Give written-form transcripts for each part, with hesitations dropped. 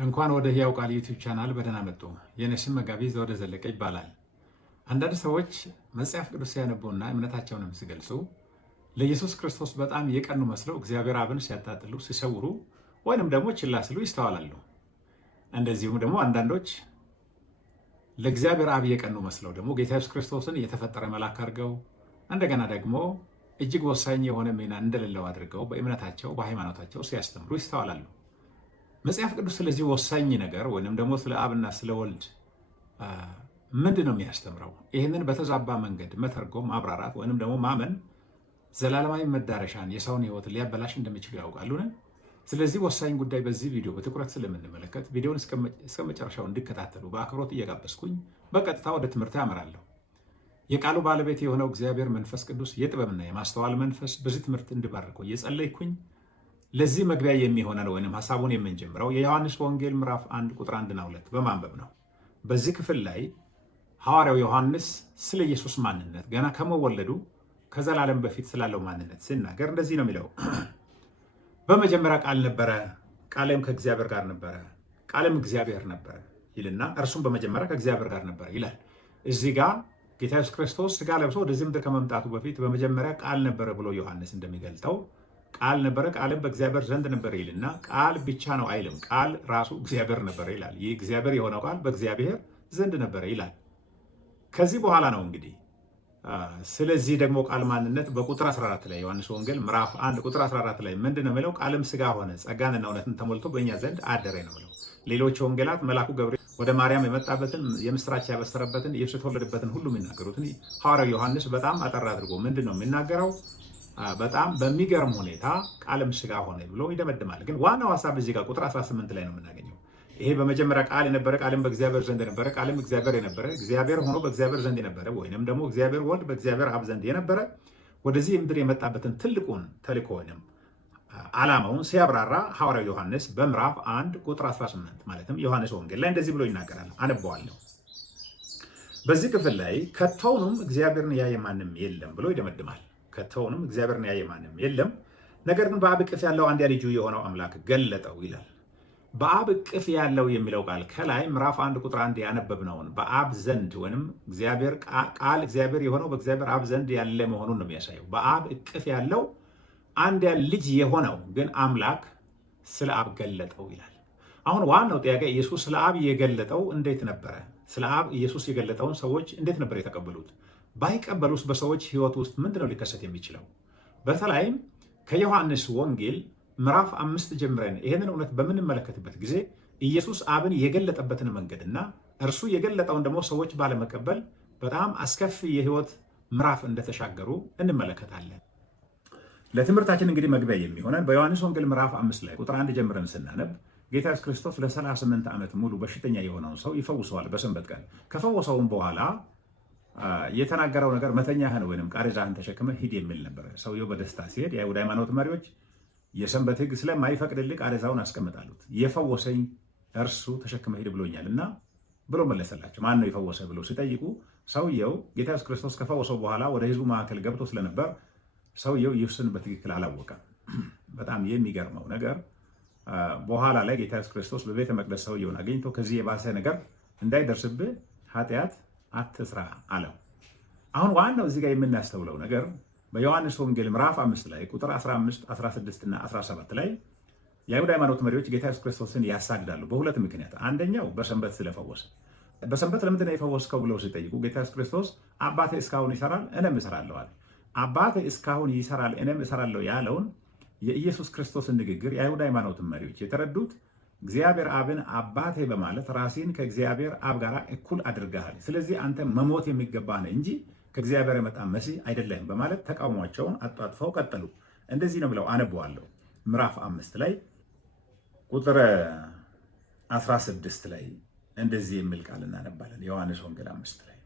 እንኳን ወደ ሕያው ቃል ዩቲዩብ ቻናል በደህና መጡ። የኔ ስም መጋቢ ዘውደ ዘለቀ ይባላል። አንዳንድ ሰዎች መጽሐፍ ቅዱስ ሲያነቡና እምነታቸውንም ሲገልጹ ለኢየሱስ ክርስቶስ በጣም የቀኑ መስለው እግዚአብሔር አብን ሲያጣጥሉ፣ ሲሰውሩ ወይንም ደግሞ ችላ ሲሉ ይስተዋላሉ። እንደዚሁም ደግሞ አንዳንዶች ለእግዚአብሔር አብ የቀኑ መስለው ደግሞ ጌታ ኢየሱስ ክርስቶስን የተፈጠረ መልአክ አድርገው እንደገና ደግሞ እጅግ ወሳኝ የሆነ ሚና እንደሌለው አድርገው በእምነታቸው በሃይማኖታቸው ሲያስተምሩ ይስተዋላሉ። መጽሐፍ ቅዱስ ስለዚህ ወሳኝ ነገር ወይንም ደግሞ ስለ አብና ስለ ወልድ ምንድን ነው የሚያስተምረው? ይህንን በተዛባ መንገድ መተርጎም፣ ማብራራት ወይንም ደግሞ ማመን ዘላለማዊ መዳረሻን የሰውን ሕይወት ሊያበላሽ እንደሚችሉ ያውቃሉን? ስለዚህ ወሳኝ ጉዳይ በዚህ ቪዲዮ በትኩረት ስለምንመለከት ቪዲዮን እስከ መጨረሻው እንዲከታተሉ በአክብሮት እየጋበዝኩኝ በቀጥታ ወደ ትምህርት ያመራለሁ። የቃሉ ባለቤት የሆነው እግዚአብሔር መንፈስ ቅዱስ የጥበብና የማስተዋል መንፈስ በዚህ ትምህርት እንዲባርከው እየጸለይኩኝ ለዚህ መግቢያ የሚሆነን ወይም ሀሳቡን የምንጀምረው የዮሐንስ ወንጌል ምዕራፍ 1 ቁጥር 1 እና 2 በማንበብ ነው። በዚህ ክፍል ላይ ሐዋርያው ዮሐንስ ስለ ኢየሱስ ማንነት ገና ከመወለዱ ከዘላለም በፊት ስላለው ማንነት ሲናገር እንደዚህ ነው የሚለው። በመጀመሪያ ቃል ነበረ፣ ቃልም ከእግዚአብሔር ጋር ነበረ፣ ቃልም እግዚአብሔር ነበረ ይልና እርሱም በመጀመሪያ ከእግዚአብሔር ጋር ነበረ ይላል። እዚህ ጋር ጌታ ኢየሱስ ክርስቶስ ሥጋ ለብሶ ወደዚህ ምድር ከመምጣቱ በፊት በመጀመሪያ ቃል ነበረ ብሎ ዮሐንስ እንደሚገልጠው ቃል ነበረ፣ ቃልም በእግዚአብሔር ዘንድ ነበረ ይልና ቃል ብቻ ነው አይልም። ቃል ራሱ እግዚአብሔር ነበረ ይላል። ይህ እግዚአብሔር የሆነው ቃል በእግዚአብሔር ዘንድ ነበረ ይላል። ከዚህ በኋላ ነው እንግዲህ ስለዚህ ደግሞ ቃል ማንነት በቁጥር 14 ላይ ዮሐንስ ወንጌል ምዕራፍ 1 ቁጥር 14 ላይ ምንድን ነው የሚለው? ቃልም ሥጋ ሆነ ጸጋንና እውነትን ተሞልቶ በእኛ ዘንድ አደረ ነው የሚለው። ሌሎች ወንጌላት መልአኩ ገብርኤል ወደ ማርያም የመጣበትን የምስራች ያበሰረበትን ኢየሱስ የተወለደበትን ሁሉ የሚናገሩትን ሐዋርያው ዮሐንስ በጣም አጠር አድርጎ ምንድን ነው የሚናገረው? በጣም በሚገርም ሁኔታ ቃልም ሥጋ ሆነ ብሎ ይደመድማል። ግን ዋናው ሀሳብ እዚህ ጋር ቁጥር 18 ላይ ነው የምናገኘው። ይሄ በመጀመሪያ ቃል የነበረ፣ ቃልም በእግዚአብሔር ዘንድ የነበረ፣ ቃልም እግዚአብሔር የነበረ፣ እግዚአብሔር ሆኖ በእግዚአብሔር ዘንድ የነበረ ወይንም ደግሞ እግዚአብሔር ወልድ በእግዚአብሔር አብ ዘንድ የነበረ ወደዚህ ምድር የመጣበትን ትልቁን ተልእኮ ወይንም ዓላማውን ሲያብራራ ሐዋርያው ዮሐንስ በምዕራፍ 1 ቁጥር 18 ማለትም ዮሐንስ ወንጌል ላይ እንደዚህ ብሎ ይናገራል። አነበዋለሁ። በዚህ ክፍል ላይ ከቶውንም እግዚአብሔርን ያየ ማንም የለም ብሎ ይደመድማል። ከቶውንም እግዚአብሔርን ያየ ማንም የለም፣ ነገር ግን በአብ እቅፍ ያለው አንድያ ልጁ የሆነው አምላክ ገለጠው ይላል። በአብ እቅፍ ያለው የሚለው ቃል ከላይ ምዕራፍ 1 ቁጥር 1 ያነበብነውን በአብ ዘንድ ወይም እግዚአብሔር ቃል እግዚአብሔር የሆነው በእግዚአብሔር አብ ዘንድ ያለ መሆኑን ነው የሚያሳየው። በአብ እቅፍ ያለው አንድያ ልጅ የሆነው ግን አምላክ ስለ አብ ገለጠው ይላል። አሁን ዋናው ጥያቄ ኢየሱስ ስለ አብ የገለጠው እንዴት ነበረ? ስለ አብ ኢየሱስ የገለጠውን ሰዎች እንዴት ነበር የተቀበሉት? ባይቀበሉስ በሰዎች ሕይወት ውስጥ ምንድነው ሊከሰት የሚችለው? በተለይም ከዮሐንስ ወንጌል ምዕራፍ 5 ጀምረን ይህንን እውነት በምንመለከትበት ጊዜ ኢየሱስ አብን የገለጠበትን መንገድና እርሱ የገለጠውን ደግሞ ሰዎች ባለመቀበል በጣም አስከፊ የሕይወት ምዕራፍ እንደተሻገሩ እንመለከታለን። ለትምህርታችን እንግዲህ መግቢያ የሚሆነን በዮሐንስ ወንጌል ምዕራፍ 5 ላይ ቁጥር 1 ጀምረን ስናነብ ጌታ ኢየሱስ ክርስቶስ ለ38 ዓመት ሙሉ በሽተኛ የሆነውን ሰው ይፈውሰዋል። በሰንበት ቀን ከፈወሰውም በኋላ የተናገረው ነገር መተኛህን ወይም ቃሬዛህን ተሸክመ ሂድ የሚል ነበር። ሰውየው በደስታ ሲሄድ የአይሁድ ሃይማኖት መሪዎች የሰንበት ሕግ ስለማይፈቅድልህ ቃሬዛውን አስቀምጣሉት። የፈወሰኝ እርሱ ተሸክመ ሂድ ብሎኛልና ብሎ መለሰላቸው። ማን ነው የፈወሰ ብሎ ሲጠይቁ ሰውየው ጌታ ኢየሱስ ክርስቶስ ከፈወሰው በኋላ ወደ ሕዝቡ መካከል ገብቶ ስለነበር ሰውየው ኢየሱስን በትክክል አላወቀም። በጣም የሚገርመው ነገር በኋላ ላይ ጌታ ኢየሱስ ክርስቶስ በቤተ መቅደስ ሰውየውን አገኝቶ ከዚህ የባሰ ነገር እንዳይደርስብህ ኃጢአት አትስራ አለው። አሁን ዋናው እዚህ ጋር የምናስተውለው ነገር በዮሐንስ ወንጌል ምዕራፍ 5 ላይ ቁጥር 15፣ 16 እና 17 ላይ የአይሁድ ሃይማኖት መሪዎች ጌታ ኢየሱስ ክርስቶስን ያሳድዳሉ በሁለት ምክንያት። አንደኛው በሰንበት ስለፈወሰ። በሰንበት ለምንድን ነው የፈወስከው ብለው ሲጠይቁ ጌታ ኢየሱስ ክርስቶስ አባቴ እስካሁን ይሰራል እኔም እሰራለሁ አለ። አባቴ እስካሁን ይሰራል እኔም እሰራለሁ ያለውን የኢየሱስ ክርስቶስን ንግግር የአይሁድ ሃይማኖት መሪዎች የተረዱት እግዚአብሔር አብን አባቴ በማለት ራሴን ከእግዚአብሔር አብ ጋር እኩል አድርገሃል፣ ስለዚህ አንተ መሞት የሚገባ ነህ እንጂ ከእግዚአብሔር የመጣ መሲህ አይደለህም በማለት ተቃውሟቸውን አጧጥፈው ቀጠሉ። እንደዚህ ነው ብለው አነበዋለሁ። ምዕራፍ 5 ላይ ቁጥር 16 ላይ እንደዚህ የሚል ቃል እናነባለን። ዮሐንስ ወንጌል 5 ላይ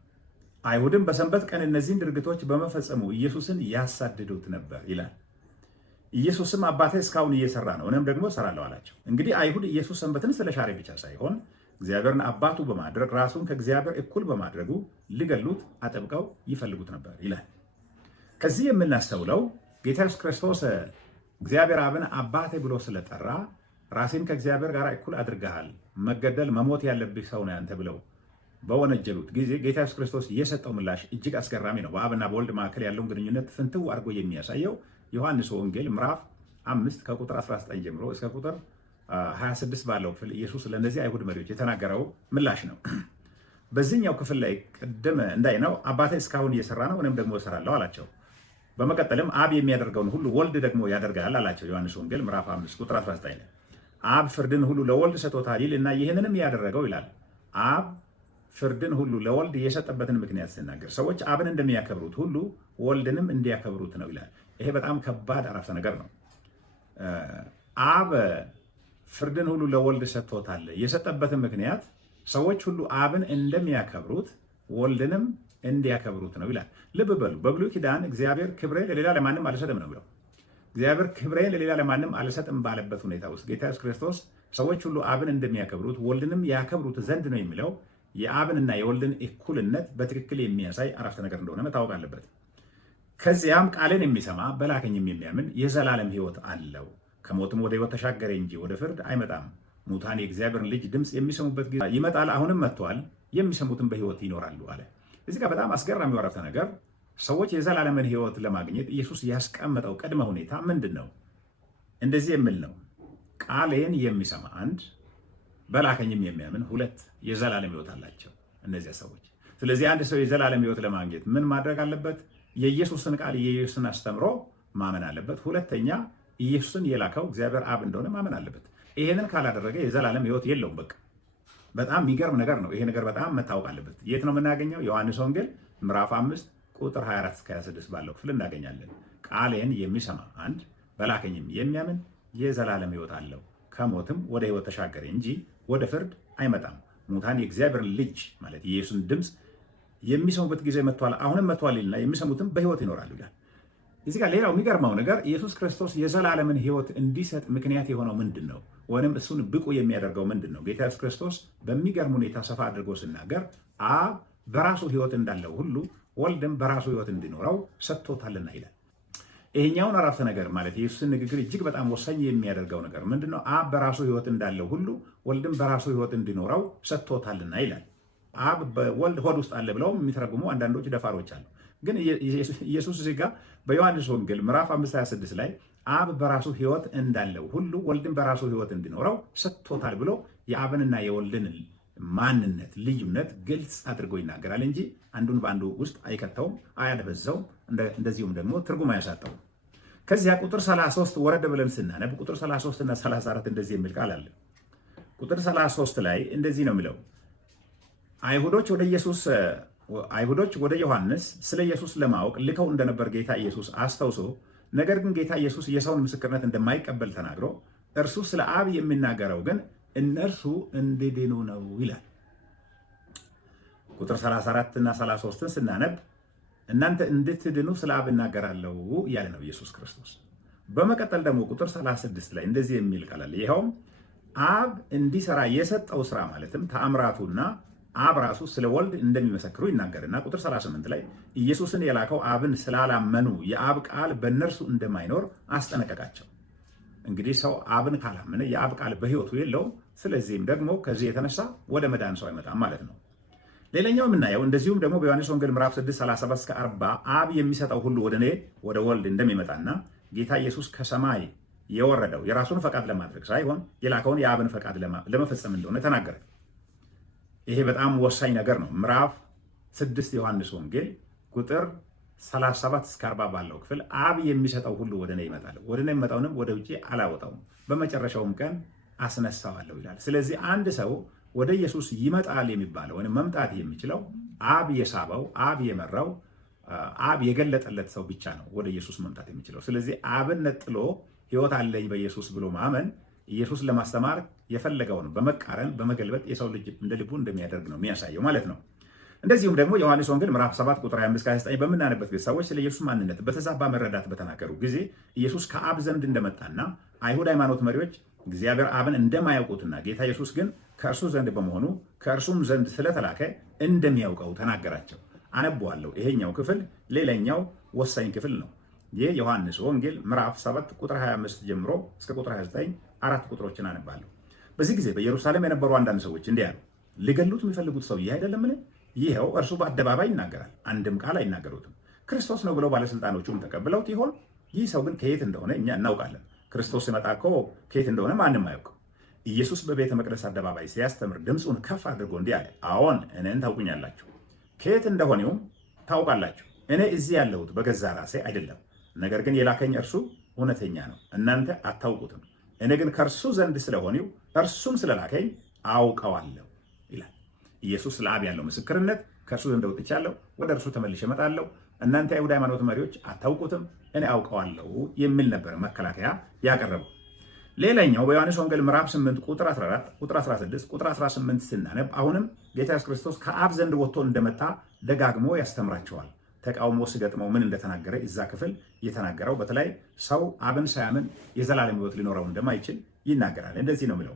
አይሁድም በሰንበት ቀን እነዚህን ድርጊቶች በመፈጸሙ ኢየሱስን ያሳድዱት ነበር ይላል። ኢየሱስም አባቴ እስካሁን እየሰራ ነው እኔም ደግሞ እሰራለሁ አላቸው። እንግዲህ አይሁድ ኢየሱስ ሰንበትን ስለሻረ ብቻ ሳይሆን እግዚአብሔርን አባቱ በማድረግ ራሱን ከእግዚአብሔር እኩል በማድረጉ ሊገሉት አጥብቀው ይፈልጉት ነበር ይላል። ከዚህ የምናስተውለው ጌታ ኢየሱስ ክርስቶስ እግዚአብሔር አብን አባቴ ብሎ ስለጠራ ራሴን ከእግዚአብሔር ጋር እኩል አድርገሃል፣ መገደል መሞት ያለብህ ሰው ነህ አንተ ብለው በወነጀሉት ጊዜ ጌታ ኢየሱስ ክርስቶስ የሰጠው ምላሽ እጅግ አስገራሚ ነው። በአብና በወልድ መካከል ያለውን ግንኙነት ፍንትው አድርጎ የሚያሳየው ዮሐንስ ወንጌል ምዕራፍ 5 ከቁጥር 19 ጀምሮ እስከ ቁጥር 26 ባለው ክፍል ኢየሱስ ለእነዚህ አይሁድ መሪዎች የተናገረው ምላሽ ነው። በዚህኛው ክፍል ላይ ቅድም እንዳይነው አባቴ እስካሁን እየሰራ ነው፣ እኔም ደግሞ እሰራለሁ አላቸው። በመቀጠልም አብ የሚያደርገውን ሁሉ ወልድ ደግሞ ያደርጋል አላቸው። ዮሐንስ ወንጌል ምዕራፍ 5 ቁጥር 19 ላይ አብ ፍርድን ሁሉ ለወልድ ሰጥቶታል ይልና ይህንንም ያደረገው ይላል። አብ ፍርድን ሁሉ ለወልድ የሰጠበትን ምክንያት ሲናገር ሰዎች አብን እንደሚያከብሩት ሁሉ ወልድንም እንዲያከብሩት ነው ይላል። ይሄ በጣም ከባድ አረፍተ ነገር ነው። አብ ፍርድን ሁሉ ለወልድ ሰጥቶታል የሰጠበትን ምክንያት ሰዎች ሁሉ አብን እንደሚያከብሩት ወልድንም እንዲያከብሩት ነው ይላል። ልብ በሉ፣ በብሉይ ኪዳን እግዚአብሔር ክብሬን ለሌላ ለማንም አልሰጥም ነው ብለው እግዚአብሔር ክብሬን ለሌላ ለማንም አልሰጥም ባለበት ሁኔታ ውስጥ ጌታ ኢየሱስ ክርስቶስ ሰዎች ሁሉ አብን እንደሚያከብሩት ወልድንም ያከብሩት ዘንድ ነው የሚለው የአብንና የወልድን እኩልነት በትክክል የሚያሳይ አረፍተ ነገር እንደሆነ መታወቅ አለበት። ከዚያም ቃልን የሚሰማ በላከኝም የሚያምን የዘላለም ሕይወት አለው፣ ከሞትም ወደ ሕይወት ተሻገረ እንጂ ወደ ፍርድ አይመጣም። ሙታን የእግዚአብሔርን ልጅ ድምፅ የሚሰሙበት ጊዜ ይመጣል፣ አሁንም መጥቷል፣ የሚሰሙትን በሕይወት ይኖራሉ አለ። እዚህ ጋር በጣም አስገራሚው አረፍተ ነገር ሰዎች የዘላለምን ሕይወት ለማግኘት ኢየሱስ ያስቀመጠው ቅድመ ሁኔታ ምንድን ነው? እንደዚህ የሚል ነው። ቃሌን የሚሰማ አንድ፣ በላከኝም የሚያምን ሁለት የዘላለም ሕይወት አላቸው እነዚያ ሰዎች። ስለዚህ አንድ ሰው የዘላለም ሕይወት ለማግኘት ምን ማድረግ አለበት? የኢየሱስን ቃል የኢየሱስን አስተምሮ ማመን አለበት። ሁለተኛ ኢየሱስን የላከው እግዚአብሔር አብ እንደሆነ ማመን አለበት። ይሄንን ካላደረገ የዘላለም ሕይወት የለውም። በቃ በጣም የሚገርም ነገር ነው። ይሄ ነገር በጣም መታወቅ አለበት። የት ነው የምናገኘው? ዮሐንስ ወንጌል ምዕራፍ 5 ቁጥር 24 እስከ 26 ባለው ክፍል እናገኛለን። ቃሌን የሚሰማ አንድ፣ በላከኝም የሚያምን የዘላለም ሕይወት አለው፣ ከሞትም ወደ ሕይወት ተሻገረ እንጂ ወደ ፍርድ አይመጣም። ሙታን የእግዚአብሔርን ልጅ ማለት የኢየሱስን ድምፅ የሚሰሙበት ጊዜ መጥቷል፣ አሁንም መጥቷል ይልና የሚሰሙትም በሕይወት ይኖራሉ ይላል። እዚህ ጋር ሌላው የሚገርመው ነገር ኢየሱስ ክርስቶስ የዘላለምን ሕይወት እንዲሰጥ ምክንያት የሆነው ምንድን ነው? ወይም እሱን ብቁ የሚያደርገው ምንድን ነው? ጌታ ኢየሱስ ክርስቶስ በሚገርም ሁኔታ ሰፋ አድርጎ ሲናገር አብ በራሱ ሕይወት እንዳለው ሁሉ ወልድም በራሱ ሕይወት እንዲኖረው ሰጥቶታልና ይላል። ይሄኛውን አረፍተ ነገር ማለት የኢየሱስን ንግግር እጅግ በጣም ወሳኝ የሚያደርገው ነገር ምንድነው? አብ በራሱ ሕይወት እንዳለው ሁሉ ወልድም በራሱ ሕይወት እንዲኖረው ሰጥቶታልና ይላል። አብ በወልድ ሆድ ውስጥ አለ ብለውም የሚተረጉሙ አንዳንዶች ደፋሮች አሉ። ግን ኢየሱስ እዚህ ጋር በዮሐንስ ወንጌል ምዕራፍ 5:26 ላይ አብ በራሱ ሕይወት እንዳለው ሁሉ ወልድም በራሱ ሕይወት እንዲኖረው ሰጥቶታል ብሎ የአብንና የወልድን ማንነት ልዩነት ግልጽ አድርጎ ይናገራል እንጂ አንዱን በአንዱ ውስጥ አይከተውም፣ አያደበዘውም፣ እንደዚሁም ደግሞ ትርጉም አያሳጠውም። ከዚያ ቁጥር 33 ወረድ ብለን ስናነብ ቁጥር 33 እና 34 እንደዚህ የሚል ቃል አለ። ቁጥር 33 ላይ እንደዚህ ነው የሚለው አይሁዶች ወደ ዮሐንስ ስለ ኢየሱስ ለማወቅ ልከው እንደነበር ጌታ ኢየሱስ አስታውሶ፣ ነገር ግን ጌታ ኢየሱስ የሰውን ምስክርነት እንደማይቀበል ተናግሮ እርሱ ስለ አብ የሚናገረው ግን እነርሱ እንዲድኑ ነው ይላል። ቁጥር 34 እና 33ን ስናነብ እናንተ እንድትድኑ ስለ አብ እናገራለሁ እያለ ነው ኢየሱስ ክርስቶስ። በመቀጠል ደግሞ ቁጥር 36 ላይ እንደዚህ የሚል ቃል አለ። ይኸውም አብ እንዲሰራ የሰጠው ስራ ማለትም ተአምራቱና አብ ራሱ ስለ ወልድ እንደሚመሰክሩ ይናገርና ቁጥር 38 ላይ ኢየሱስን የላከው አብን ስላላመኑ የአብ ቃል በእነርሱ እንደማይኖር አስጠነቀቃቸው። እንግዲህ ሰው አብን ካላመነ የአብ ቃል በሕይወቱ የለውም። ስለዚህም ደግሞ ከዚህ የተነሳ ወደ መዳን ሰው አይመጣም ማለት ነው። ሌላኛው የምናየው እንደዚሁም ደግሞ በዮሐንስ ወንጌል ምዕራፍ 6:37-40 አብ የሚሰጠው ሁሉ ወደ እኔ ወደ ወልድ እንደሚመጣና ጌታ ኢየሱስ ከሰማይ የወረደው የራሱን ፈቃድ ለማድረግ ሳይሆን የላከውን የአብን ፈቃድ ለመፈጸም እንደሆነ ተናገረ። ይሄ በጣም ወሳኝ ነገር ነው። ምዕራፍ 6 ዮሐንስ ወንጌል ቁጥር 37-40 ባለው ክፍል አብ የሚሰጠው ሁሉ ወደ እኔ ይመጣል፣ ወደ እኔ የሚመጣውንም ወደ ውጪ አላወጣውም፣ በመጨረሻውም ቀን አስነሳዋለሁ ይላል። ስለዚህ አንድ ሰው ወደ ኢየሱስ ይመጣል የሚባለው ወይም መምጣት የሚችለው አብ የሳበው፣ አብ የመራው፣ አብ የገለጠለት ሰው ብቻ ነው ወደ ኢየሱስ መምጣት የሚችለው። ስለዚህ አብን ነጥሎ ሕይወት አለኝ በኢየሱስ ብሎ ማመን ኢየሱስ ለማስተማር የፈለገውን በመቃረን በመገልበጥ የሰው ልጅ እንደ ልቡ እንደሚያደርግ ነው የሚያሳየው ማለት ነው። እንደዚሁም ደግሞ ዮሐንስ ወንጌል ምዕራፍ 7 ቁጥር 25-29 በምናነበት ጊዜ ሰዎች ስለ ኢየሱስ ማንነት በተዛባ መረዳት በተናገሩ ጊዜ ኢየሱስ ከአብ ዘንድ እንደመጣና አይሁድ ሃይማኖት መሪዎች እግዚአብሔር አብን እንደማያውቁትና ጌታ ኢየሱስ ግን ከእርሱ ዘንድ በመሆኑ ከእርሱም ዘንድ ስለተላከ እንደሚያውቀው ተናገራቸው። አነበዋለሁ። ይሄኛው ክፍል ሌላኛው ወሳኝ ክፍል ነው። የዮሐንስ ወንጌል ምዕራፍ 7 ቁጥር 25 ጀምሮ እስከ ቁጥር 29 4 ቁጥሮችን አነባለሁ። በዚህ ጊዜ በኢየሩሳሌም የነበሩ አንዳንድ ሰዎች እንዲህ አሉ፣ ሊገሉት የሚፈልጉት ሰው ይህ አይደለምን? ይኸው እርሱ በአደባባይ ይናገራል፣ አንድም ቃል አይናገሩትም። ክርስቶስ ነው ብለው ባለስልጣኖቹም ተቀብለውት ይሆን? ይህ ሰው ግን ከየት እንደሆነ እኛ እናውቃለን። ክርስቶስ ሲመጣ እኮ ከየት እንደሆነ ማንም አያውቅም። ኢየሱስ በቤተ መቅደስ አደባባይ ሲያስተምር ድምፁን ከፍ አድርጎ እንዲህ አለ፣ አዎን እኔን ታውቁኛላችሁ፣ ከየት እንደሆነውም ታውቃላችሁ። እኔ እዚህ ያለሁት በገዛ ራሴ አይደለም፣ ነገር ግን የላከኝ እርሱ እውነተኛ ነው። እናንተ አታውቁትም፣ እኔ ግን ከእርሱ ዘንድ ስለሆነው እርሱም ስለላከኝ አውቀዋለሁ ይላል። ኢየሱስ ስለ አብ ያለው ምስክርነት ከእርሱ ዘንድ ወጥቻለሁ፣ ወደ እርሱ ተመልሼ እመጣለሁ፣ እናንተ የአይሁድ ሃይማኖት መሪዎች አታውቁትም፣ እኔ አውቀዋለሁ የሚል ነበር መከላከያ ያቀረበው። ሌላኛው በዮሐንስ ወንጌል ምዕራፍ 8 ቁጥር 14፣ ቁጥር 16፣ ቁጥር 18 ስናነብ አሁንም ጌታ ኢየሱስ ክርስቶስ ከአብ ዘንድ ወጥቶ እንደመጣ ደጋግሞ ያስተምራቸዋል። ተቃውሞ ሲገጥመው ምን እንደተናገረ እዛ ክፍል የተናገረው በተለይ ሰው አብን ሳያምን የዘላለም ሕይወት ሊኖረው እንደማይችል ይናገራል። እንደዚህ ነው የሚለው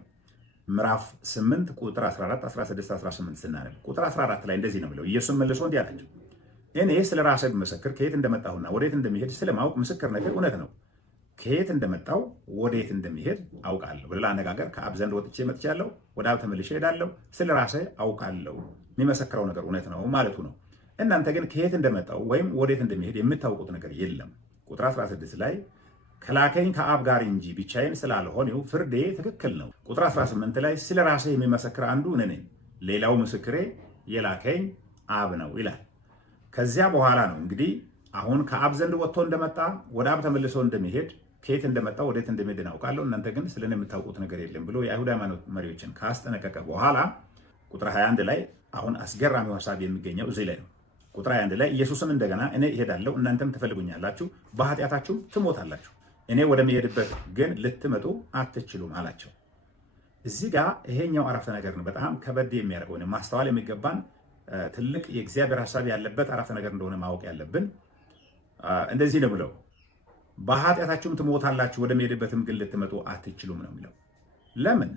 ምዕራፍ 8 ቁጥር 14፣ 16፣ 18 ስናነብ ቁጥር 14 ላይ እንደዚህ ነው የሚለው ኢየሱስ መልሶ እንዲህ አላቸው፣ እኔ ስለ ራሴ ብመሰክር ከየት እንደመጣሁና ወዴት እንደሚሄድ ስለማውቅ ምስክርነቴ እውነት ነው። ከየት እንደመጣው ወዴት እንደሚሄድ አውቃለሁ። በሌላ አነጋገር ከአብ ዘንድ ወጥቼ መጥቻለሁ፣ ወደ አብ ተመልሼ እሄዳለሁ፣ ስለ ራሴ አውቃለሁ፣ የሚመሰክረው ነገር እውነት ነው ማለቱ ነው። እናንተ ግን ከየት እንደመጣው ወይም ወዴት እንደሚሄድ የምታውቁት ነገር የለም። ቁጥር 16 ላይ ከላከኝ ከአብ ጋር እንጂ ብቻዬን ስላልሆነው ፍርዴ ትክክል ነው። ቁጥር 18 ላይ ስለ ራሴ የሚመሰክር አንዱ እኔ ነኝ፣ ሌላው ምስክሬ የላከኝ አብ ነው ይላል። ከዚያ በኋላ ነው እንግዲህ አሁን ከአብ ዘንድ ወጥቶ እንደመጣ ወደ አብ ተመልሶ እንደሚሄድ ከየት እንደመጣ ወዴት እንደሚሄድ እናውቃለሁ፣ እናንተ ግን ስለኔ የምታውቁት ነገር የለም ብሎ የአይሁድ ሃይማኖት መሪዎችን ካስጠነቀቀ በኋላ ቁጥር 21 ላይ አሁን አስገራሚው ሀሳብ የሚገኘው እዚህ ላይ ነው። ቁጥር 21 ላይ ኢየሱስም እንደገና እኔ እሄዳለሁ፣ እናንተም ትፈልጉኛላችሁ፣ በኃጢአታችሁም ትሞታላችሁ፣ እኔ ወደሚሄድበት ግን ልትመጡ አትችሉም አላቸው። እዚህ ጋር ይሄኛው አረፍተ ነገር ነው በጣም ከበድ የሚያደርገው ማስተዋል የሚገባን ትልቅ የእግዚአብሔር ሀሳብ ያለበት አረፍተ ነገር እንደሆነ ማወቅ ያለብን። እንደዚህ ነው ብለው በኃጢአታችሁም ትሞታላችሁ ወደሚሄድበትም ግን ልትመጡ አትችሉም ነው የሚለው። ለምን?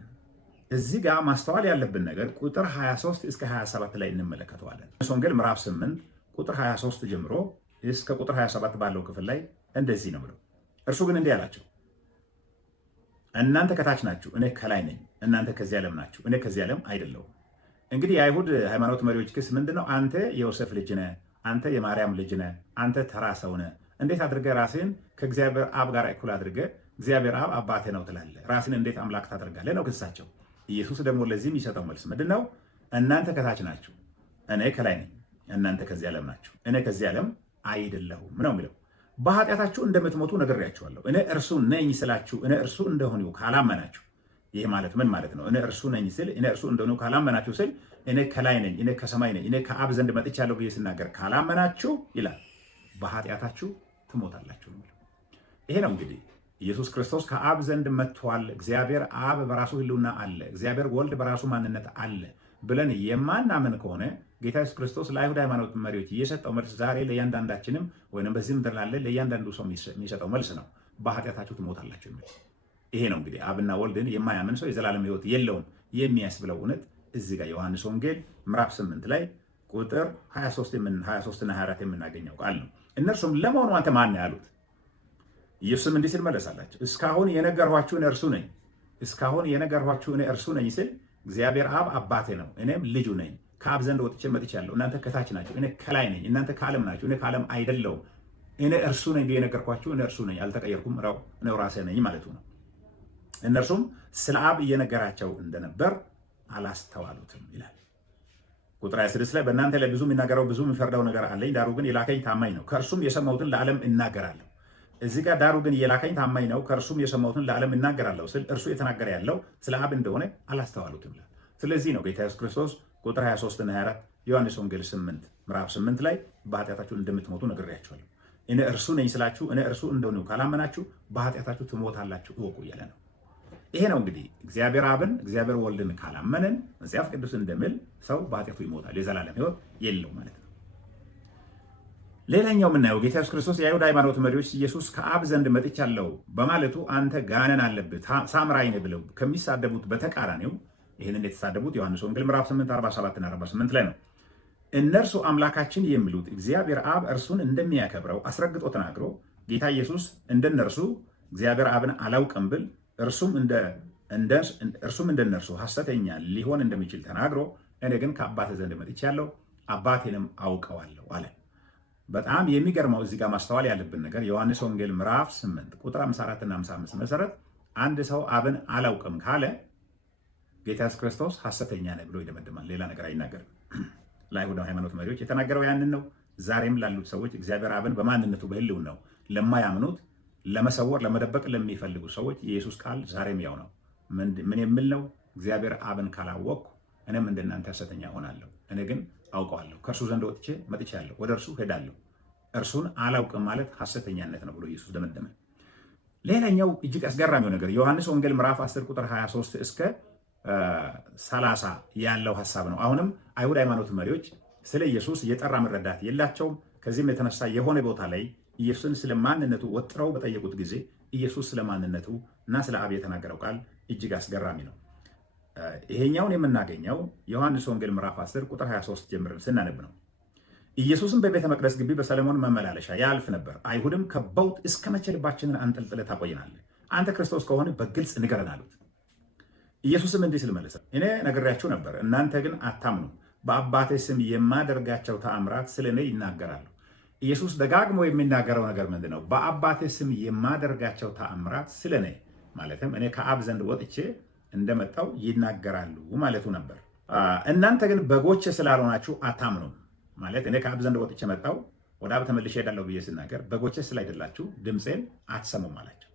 እዚህ ጋር ማስተዋል ያለብን ነገር ቁጥር 23 እስከ 27 ላይ እንመለከተዋለን። ወንጌል ምዕራፍ 8 ቁጥር 23 ጀምሮ እስከ ቁጥር 27 ባለው ክፍል ላይ እንደዚህ ነው ብለው እርሱ ግን እንዲህ አላቸው፣ እናንተ ከታች ናችሁ፣ እኔ ከላይ ነኝ። እናንተ ከዚህ ዓለም ናችሁ፣ እኔ ከዚህ ዓለም አይደለሁም። እንግዲህ የአይሁድ ሃይማኖት መሪዎች ክስ ምንድን ነው? አንተ የዮሴፍ ልጅ ነህ፣ አንተ የማርያም ልጅ ነህ፣ አንተ ተራ ሰው ነህ። እንዴት አድርገህ ራስህን ከእግዚአብሔር አብ ጋር እኩል አድርገህ እግዚአብሔር አብ አባቴ ነው ትላለህ? ራስህን እንዴት አምላክ ታደርጋለህ ነው ክሳቸው። ኢየሱስ ደግሞ ለዚህ የሚሰጠው መልስ ምንድን ነው? እናንተ ከታች ናችሁ፣ እኔ ከላይ ነኝ። እናንተ ከዚህ ዓለም ናችሁ፣ እኔ ከዚህ ዓለም አይደለሁም ነው የሚለው። በኃጢአታችሁ እንደምትሞቱ ነግሬያችኋለሁ። እኔ እርሱ ነኝ ስላችሁ እኔ እርሱ እንደሆኑ ካላመናችሁ፣ ይህ ማለት ምን ማለት ነው? እኔ እርሱ ነኝ ስል እኔ እርሱ እንደሆኑ ካላመናችሁ ስል እኔ ከላይ ነኝ፣ እኔ ከሰማይ ነኝ፣ እኔ ከአብ ዘንድ መጥቻለሁ ብዬ ስናገር ካላመናችሁ ይላል በኃጢአታችሁ ትሞታላችሁ። ይሄ ነው እንግዲህ ኢየሱስ ክርስቶስ ከአብ ዘንድ መጥቷል፣ እግዚአብሔር አብ በራሱ ሕልውና አለ፣ እግዚአብሔር ወልድ በራሱ ማንነት አለ ብለን የማናምን ከሆነ ጌታ ኢየሱስ ክርስቶስ ለአይሁድ ሃይማኖት መሪዎች የሰጠው መልስ ዛሬ ለእያንዳንዳችንም ወይም በዚህ ምድር ላለ ለእያንዳንዱ ሰው የሚሰጠው መልስ ነው። በኃጢአታችሁ ትሞታላችሁ የሚል ይሄ ነው እንግዲህ አብና ወልድን የማያምን ሰው የዘላለም ሕይወት የለውም የሚያስብለው እውነት እዚህ ጋር ዮሐንስ ወንጌል ምዕራፍ 8 ላይ ቁጥር 23 እና 24 የምናገኘው ቃል ነው። እነርሱም ለመሆኑ አንተ ማን ነህ ያሉት። ኢየሱስም እንዲህ ሲል መለሳላቸው፣ እስካሁን የነገርኋችሁ እኔ እርሱ ነኝ። እስካሁን የነገርኋችሁ እኔ እርሱ ነኝ ስል እግዚአብሔር አብ አባቴ ነው፣ እኔም ልጁ ነኝ። ከአብ ዘንድ ወጥቼ መጥቻለሁ። እናንተ ከታች ናችሁ፣ እኔ ከላይ ነኝ። እናንተ ከዓለም ናችሁ፣ እኔ ከዓለም አይደለሁም። እኔ እርሱ ነኝ ብዬ የነገርኳችሁ እኔ እርሱ ነኝ፣ አልተቀየርኩም፣ እኔው ራሴ ነኝ ማለቱ ነው። እነርሱም ስለ አብ እየነገራቸው እንደነበር አላስተዋሉትም ይላል። ቁጥር 26 ላይ በእናንተ ላይ ብዙ የሚናገረው ብዙ የሚፈርደው ነገር አለኝ፣ ዳሩ ግን የላከኝ ታማኝ ነው፣ ከእርሱም የሰማሁትን ለዓለም እናገራለሁ። እዚህ ጋር ዳሩ ግን የላከኝ ታማኝ ነው፣ ከእርሱም የሰማሁትን ለዓለም እናገራለሁ ስል እርሱ የተናገረ ያለው ስለ አብ እንደሆነ አላስተዋሉትም ይላል። ስለዚህ ነው ጌታ ኢየሱስ ክርስቶስ ቁጥር 23 እና 24 ዮሐንስ ወንጌል 8 ምዕራፍ 8 ላይ በኃጢአታችሁ እንደምትሞቱ ነግሬያችኋለሁ። እኔ እርሱ ነኝ ስላችሁ እኔ እርሱ እንደሆነ ካላመናችሁ በኃጢአታችሁ ትሞታላችሁ እወቁ እያለ ነው። ይሄ ነው እንግዲህ እግዚአብሔር አብን እግዚአብሔር ወልድን ካላመንን መጽሐፍ ቅዱስ እንደሚል ሰው በኃጢአቱ ይሞታል፣ የዘላለም ሕይወት የለው ማለት ነው። ሌላኛው የምናየው ጌታ ኢየሱስ ክርስቶስ የአይሁድ ሃይማኖት መሪዎች ኢየሱስ ከአብ ዘንድ መጥቻለሁ በማለቱ አንተ ጋነን አለብህ ሳምራይ ነህ ብለው ከሚሳደቡት በተቃራኒው ይህንን የተሳደቡት ዮሐንስ ወንጌል ምዕራፍ 8 47 እና 48 ላይ ነው። እነርሱ አምላካችን የሚሉት እግዚአብሔር አብ እርሱን እንደሚያከብረው አስረግጦ ተናግሮ ጌታ ኢየሱስ እንደነርሱ እግዚአብሔር አብን አላውቅም ብል እርሱም እንደነርሱ ሐሰተኛ ሊሆን እንደሚችል ተናግሮ እኔ ግን ከአባቴ ዘንድ መጥቻለሁ አባቴንም አውቀዋለሁ አለ። በጣም የሚገርመው እዚህ ጋር ማስተዋል ያለብን ነገር ዮሐንስ ወንጌል ምዕራፍ 8 ቁጥር 54 እና 55 መሰረት አንድ ሰው አብን አላውቅም ካለ ጌታ ኢየሱስ ክርስቶስ ሐሰተኛ ነው ብሎ ይደመድማል። ሌላ ነገር አይናገርም። ለአይሁድ ሃይማኖት መሪዎች የተናገረው ያንን ነው። ዛሬም ላሉት ሰዎች እግዚአብሔር አብን በማንነቱ በሕልውናው ለማያምኑት፣ ለመሰወር፣ ለመደበቅ ለሚፈልጉ ሰዎች የኢየሱስ ቃል ዛሬም ያው ነው። ምን የሚል ነው? እግዚአብሔር አብን ካላወቅኩ እኔም እንደናንተ ሐሰተኛ ሆናለሁ። እኔ ግን አውቀዋለሁ፣ ከእርሱ ዘንድ ወጥቼ መጥቻለሁ፣ ወደ እርሱ ሄዳለሁ። እርሱን አላውቅም ማለት ሐሰተኛነት ነው ብሎ ኢየሱስ ደመደመ። ሌላኛው እጅግ አስገራሚው ነገር ዮሐንስ ወንጌል ምዕራፍ 10 ቁጥር 23 እስከ 30 ያለው ሐሳብ ነው። አሁንም አይሁድ ሃይማኖት መሪዎች ስለ ኢየሱስ የጠራ መረዳት የላቸውም። ከዚህም የተነሳ የሆነ ቦታ ላይ ኢየሱስን ስለ ማንነቱ ወጥረው በጠየቁት ጊዜ ኢየሱስ ስለ ማንነቱ እና ስለ አብ የተናገረው ቃል እጅግ አስገራሚ ነው። ይሄኛውን የምናገኘው ዮሐንስ ወንጌል ምዕራፍ 10 ቁጥር 23 ጀምረን ስናነብ ነው። ኢየሱስም በቤተ መቅደስ ግቢ በሰለሞን መመላለሻ ያልፍ ነበር። አይሁድም ከበውት እስከ መቼ ልባችንን አንጠልጥለህ ታቆየናለህ? አንተ ክርስቶስ ከሆነ በግልጽ ንገረን አሉት። ኢየሱስም እንዲህ ሲል መለሰ፣ እኔ ነግሬያችሁ ነበር፣ እናንተ ግን አታምኑ። በአባቴ ስም የማደርጋቸው ተአምራት ስለ እኔ ይናገራሉ። ኢየሱስ ደጋግሞ የሚናገረው ነገር ምንድን ነው? በአባቴ ስም የማደርጋቸው ተአምራት ስለ እኔ ማለትም እኔ ከአብ ዘንድ ወጥቼ እንደመጣው ይናገራሉ ማለቱ ነበር። እናንተ ግን በጎቼ ስላልሆናችሁ አታምኑም ማለት እኔ ከአብ ዘንድ ወጥቼ መጣው ወደ አብ ተመልሼ ሄዳለሁ ብዬ ስናገር በጎቼ ስላይደላችሁ ድምፄን አትሰሙም አላቸው።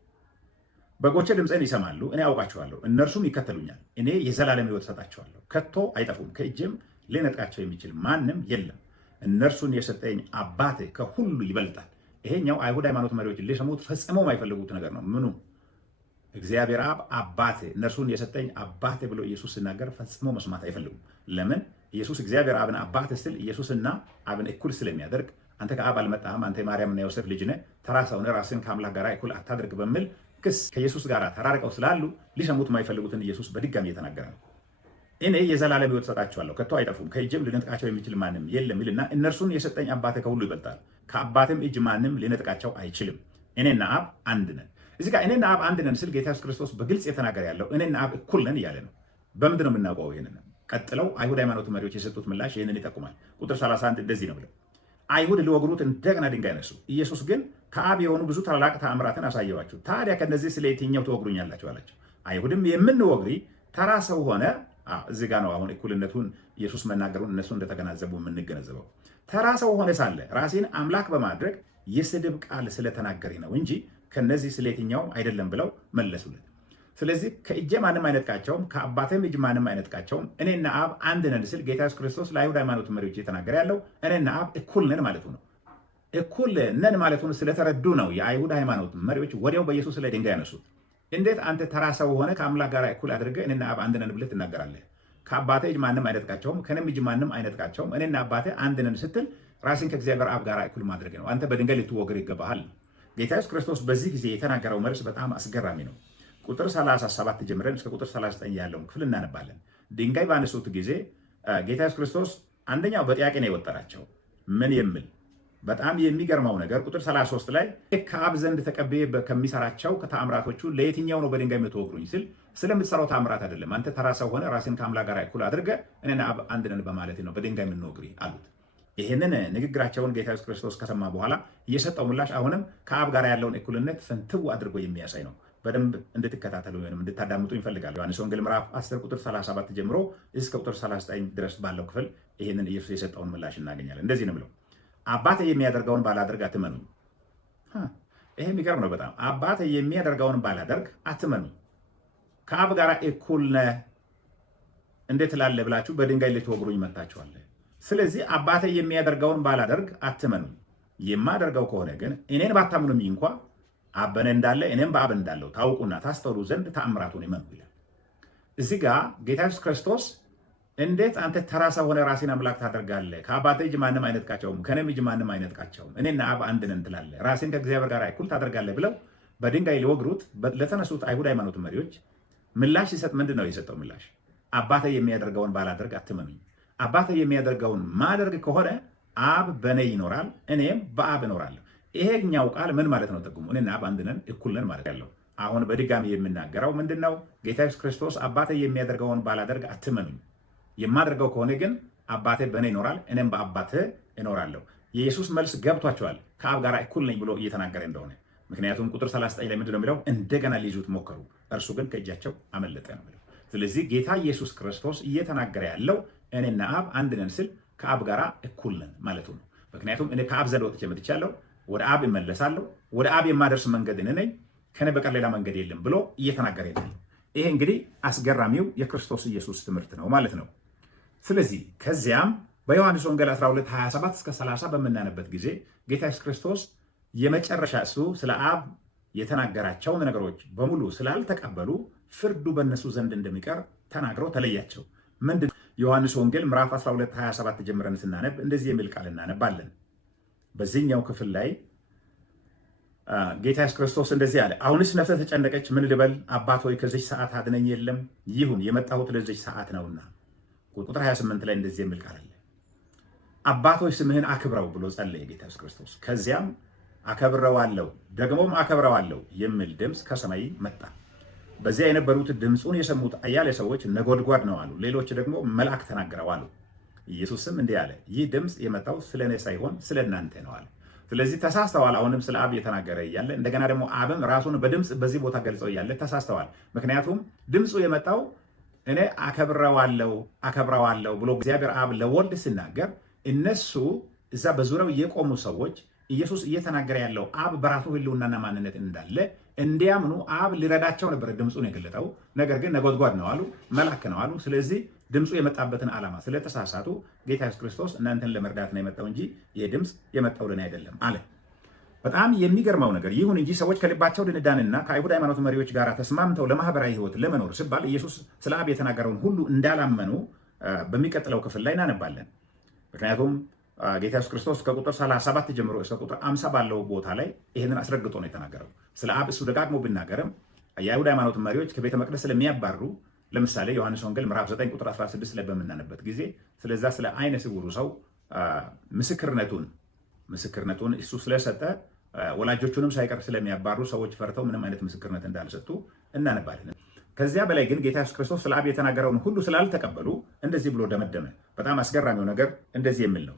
በጎቼ ድምፄን ይሰማሉ፣ እኔ አውቃቸዋለሁ፣ እነርሱም ይከተሉኛል። እኔ የዘላለም ሕይወት እሰጣቸዋለሁ፣ ከቶ አይጠፉም፣ ከእጄም ሊነጥቃቸው የሚችል ማንም የለም። እነርሱን የሰጠኝ አባቴ ከሁሉ ይበልጣል። ይሄኛው አይሁድ ሃይማኖት መሪዎች ሊሰሙት ፈጽመው የማይፈልጉት ነገር ነው። ምኑ? እግዚአብሔር አብ አባቴ፣ እነርሱን የሰጠኝ አባቴ ብሎ ኢየሱስ ሲናገር ፈጽመው መስማት አይፈልጉም። ለምን? ኢየሱስ እግዚአብሔር አብን አባቴ ስል ኢየሱስና አብን እኩል ስለሚያደርግ አንተ ከአብ አልመጣህም፣ አንተ የማርያምና የዮሴፍ ልጅ ነህ፣ ተራ ሰው ነህ፣ ራስን ከአምላክ ጋር እኩል አታድርግ በሚል ክስ ከኢየሱስ ጋር ተራርቀው ስላሉ ሊሰሙት የማይፈልጉትን ኢየሱስ በድጋሚ እየተናገረ ነው። እኔ የዘላለም ሕይወት እሰጣቸዋለሁ፣ ከቶ አይጠፉም፣ ከእጄም ሊነጥቃቸው የሚችል ማንም የለም ይልና እነርሱን የሰጠኝ አባቴ ከሁሉ ይበልጣል፣ ከአባቴም እጅ ማንም ሊነጥቃቸው አይችልም። እኔና አብ አንድ ነን። እዚህ ጋር እኔና አብ አንድ ነን ስል ጌታ ኢየሱስ ክርስቶስ በግልጽ የተናገረ ያለው እኔና አብ እኩል ነን እያለ ነው። በምንድን ነው የምናውቀው ይህንን? ቀጥለው አይሁድ ሃይማኖት መሪዎች የሰጡት ምላሽ ይህንን ይጠቁማል። ቁጥር 31 እንደዚህ ነው ብለው አይሁድ ሊወግሩት እንደገና ድንጋይ ነሱ። ኢየሱስ ግን ከአብ የሆኑ ብዙ ታላላቅ ተአምራትን አሳየዋችሁ፣ ታዲያ ከነዚህ ስለ የትኛው ትወግሩኛላችሁ አላቸው። አይሁድም የምንወግሪ ተራ ሰው ሆነ። እዚህ ጋር ነው አሁን እኩልነቱን ኢየሱስ መናገሩን እነሱ እንደተገናዘቡ የምንገነዘበው። ተራ ሰው ሆነ ሳለ ራሴን አምላክ በማድረግ የስድብ ቃል ስለተናገረ ነው እንጂ ከነዚህ ስለ የትኛውም አይደለም ብለው መለሱለት። ስለዚህ ከእጄ ማንም አይነጥቃቸውም፣ ከአባቴም እጅ ማንም አይነጥቃቸውም፣ እኔና አብ አንድ ነን ሲል ጌታ ኢየሱስ ክርስቶስ ለአይሁድ ሃይማኖት መሪዎች የተናገረ ያለው እኔና አብ እኩል ነን ማለቱ ነው። እኩል ነን ማለቱን ስለተረዱ ነው የአይሁድ ሃይማኖት መሪዎች ወዲያው በኢየሱስ ላይ ድንጋይ ያነሱት። እንዴት አንተ ተራ ሰው ሆነ ከአምላክ ጋር እኩል አድርገህ እኔና አብ አንድ ነን ብለህ ትናገራለህ? ከአባቴ እጅ ማንም አይነጥቃቸውም፣ ከእኔም እጅ ማንም አይነጥቃቸውም፣ እኔና አባቴ አንድ ነን ስትል ራስን ከእግዚአብሔር አብ ጋር እኩል ማድረግ ነው። አንተ በድንጋይ ልትወገር ይገባሃል። ጌታ ኢየሱስ ክርስቶስ በዚህ ጊዜ የተናገረው መልስ በጣም አስገራሚ ነው። ቁጥር 37 ጀምረን እስከ ቁጥር 39 ያለውን ክፍል እናነባለን። ድንጋይ ባነሱት ጊዜ ጌታ ኢየሱስ ክርስቶስ አንደኛው በጥያቄ ነው የወጠራቸው። ምን የሚል በጣም የሚገርመው ነገር ቁጥር 33 ላይ ከአብ ዘንድ ተቀብዬ ከሚሰራቸው ከተአምራቶቹ ለየትኛው ነው በድንጋይ የምትወግሩኝ ስል ስለምትሰራው ተአምራት አይደለም፣ አንተ ተራ ሰው ሆነ ራስን ከአምላክ ጋር እኩል አድርገህ እኔና አብ አንድ ነን በማለት ነው በድንጋይ የምንወግሪ አሉት። ይህንን ንግግራቸውን ጌታ ኢየሱስ ክርስቶስ ከሰማ በኋላ እየሰጠው ምላሽ አሁንም ከአብ ጋር ያለውን እኩልነት ፍንትው አድርጎ የሚያሳይ ነው። በደንብ እንድትከታተሉ ወይም እንድታዳምጡ ይፈልጋል። ዮሐንስ ወንጌል ምዕራፍ 10 ቁጥር 37 ጀምሮ እስከ ቁጥር 39 ድረስ ባለው ክፍል ይህንን ኢየሱስ የሰጠውን ምላሽ እናገኛለን። እንደዚህ ነው ብለው አባቴ የሚያደርገውን ባላደርግ አትመኑኝ። ይሄ የሚገርም ነው በጣም። አባቴ የሚያደርገውን ባላደርግ አትመኑኝ። ከአብ ጋር እኩል ነህ እንዴት ላለ ብላችሁ በድንጋይ ልትወግሩኝ መጥታችኋል። ስለዚህ አባቴ የሚያደርገውን ባላደርግ አትመኑኝ። የማደርገው ከሆነ ግን እኔን ባታምኑኝ እንኳ አብ በእኔ እንዳለ እኔም በአብ እንዳለው ታውቁና ታስተውሉ ዘንድ ተአምራቱን እመኑ ይላል። እዚህ ጋር ጌታ ኢየሱስ ክርስቶስ እንዴት አንተ ተራ ሰው ሆነ ራስን አምላክ ታደርጋለህ? ከአባቴ እጅ ማንም አይነጥቃቸውም፣ ከእኔም እጅ ማንም አይነጥቃቸውም፣ እኔና አብ አንድ ነን ትላለህ፣ ራስን ከእግዚአብሔር ጋር እኩል ታደርጋለህ ብለው በድንጋይ ሊወግሩት ለተነሱት አይሁድ ሃይማኖት መሪዎች ምላሽ ሲሰጥ ምንድን ነው የሰጠው ምላሽ? አባቴ የሚያደርገውን ባላደርግ አትመኑኝ። አባቴ የሚያደርገውን ማደርግ ከሆነ አብ በእኔ ይኖራል፣ እኔም በአብ እኖራለሁ። ይሄኛው ቃል ምን ማለት ነው? ትርጉሙ እኔና አብ አንድ ነን፣ እኩል ነን ማለት ያለው። አሁን በድጋሚ የምናገረው ምንድነው? ጌታ ኢየሱስ ክርስቶስ አባቴ የሚያደርገውን ባላደርግ አትመኑኝ፣ የማደርገው ከሆነ ግን አባቴ በእኔ ይኖራል፣ እኔም በአባቴ እኖራለሁ። የኢየሱስ መልስ ገብቷቸዋል፣ ከአብ ጋር እኩል ነኝ ብሎ እየተናገረ እንደሆነ። ምክንያቱም ቁጥር 39 ላይ ምንድነው የሚለው? እንደገና ሊይዙት ሞከሩ፣ እርሱ ግን ከእጃቸው አመለጠ ነው የሚለው። ስለዚህ ጌታ ኢየሱስ ክርስቶስ እየተናገረ ያለው እኔና አብ አንድ ነን ስል ከአብ ጋር እኩል ነን ማለቱ ነው። ምክንያቱም እኔ ከአብ ዘንድ ወጥቼ መጥቻለሁ፣ ወደ አብ እመለሳለሁ፣ ወደ አብ የማደርስ መንገድ እኔ ነኝ፣ ከኔ በቀር ሌላ መንገድ የለም ብሎ እየተናገረ ያለው። ይሄ እንግዲህ አስገራሚው የክርስቶስ ኢየሱስ ትምህርት ነው ማለት ነው። ስለዚህ ከዚያም በዮሐንስ ወንጌል 12:27 እስከ 30 በምናነበት ጊዜ ጌታ ኢየሱስ ክርስቶስ የመጨረሻ እሱ ስለ አብ የተናገራቸውን ነገሮች በሙሉ ስላልተቀበሉ ፍርዱ በእነሱ ዘንድ እንደሚቀር ተናግረው ተለያቸው። ምንድን ዮሐንስ ወንጌል ምዕራፍ 12:27 ጀምረን ስናነብ እንደዚህ የሚል ቃል እናነባለን። በዚህኛው ክፍል ላይ ጌታ ኢየሱስ ክርስቶስ እንደዚህ አለ፣ አሁንስ ነፍሴ ተጨነቀች፣ ምን ልበል? አባት ሆይ ከዚች ሰዓት አድነኝ። የለም ይሁን፣ የመጣሁት ለዚች ሰዓት ነውና። ቁጥር 28 ላይ እንደዚህ የሚል ቃል አለ፣ አባት ሆይ ስምህን አክብረው ብሎ ጸለየ ጌታ ኢየሱስ ክርስቶስ። ከዚያም አከብረዋለሁ ደግሞም አከብረዋለሁ የሚል ድምፅ ከሰማይ መጣ። በዚያ የነበሩት ድምፁን የሰሙት አያሌ ሰዎች ነጎድጓድ ነው አሉ፣ ሌሎች ደግሞ መልአክ ተናገረው አሉ። ኢየሱስም እንዲህ አለ፣ ይህ ድምፅ የመጣው ስለ እኔ ሳይሆን ስለ እናንተ ነው አለ። ስለዚህ ተሳስተዋል። አሁንም ስለ አብ እየተናገረ እያለ እንደገና ደግሞ አብም ራሱን በድምፅ በዚህ ቦታ ገልጸው እያለ ተሳስተዋል። ምክንያቱም ድምፁ የመጣው እኔ አከብረዋለሁ ብሎ እግዚአብሔር አብ ለወልድ ሲናገር እነሱ እዛ በዙሪያው የቆሙ ሰዎች ኢየሱስ እየተናገረ ያለው አብ በራሱ ሕልውናና ማንነት እንዳለ እንዲያምኑ አብ ሊረዳቸው ነበር ድምፁን የገለጠው። ነገር ግን ነጎድጓድ ነው አሉ፣ መልአክ ነው አሉ። ስለዚህ ድምፁ የመጣበትን ዓላማ ስለተሳሳቱ ጌታ ኢየሱስ ክርስቶስ እናንተን ለመርዳት ነው የመጣው እንጂ ይህ ድምፅ የመጣው ለእኔ አይደለም አለ። በጣም የሚገርመው ነገር ይሁን እንጂ ሰዎች ከልባቸው ድንዳንና ከአይሁድ ሃይማኖት መሪዎች ጋር ተስማምተው ለማህበራዊ ሕይወት ለመኖር ሲባል ኢየሱስ ስለ አብ የተናገረውን ሁሉ እንዳላመኑ በሚቀጥለው ክፍል ላይ እናነባለን። ምክንያቱም ጌታ ኢየሱስ ክርስቶስ ከቁጥር 37 ጀምሮ እስከ ቁጥር 50 ባለው ቦታ ላይ ይህንን አስረግጦ ነው የተናገረው። ስለ አብ እሱ ደጋግሞ ቢናገርም የአይሁድ ሃይማኖት መሪዎች ከቤተ መቅደስ ስለሚያባሩ፣ ለምሳሌ ዮሐንስ ወንጌል ምዕራፍ 9 ቁጥር 16 ላይ በምናነበት ጊዜ ስለዛ ስለ አይነ ስውሩ ሰው ምስክርነቱን እሱ ስለሰጠ ወላጆቹንም ሳይቀር ስለሚያባሩ ሰዎች ፈርተው ምንም አይነት ምስክርነት እንዳልሰጡ እናነባለን። ከዚያ በላይ ግን ጌታ ኢየሱስ ክርስቶስ ስለ አብ የተናገረውን ሁሉ ስላልተቀበሉ እንደዚህ ብሎ ደመደመ። በጣም አስገራሚው ነገር እንደዚህ የሚል ነው።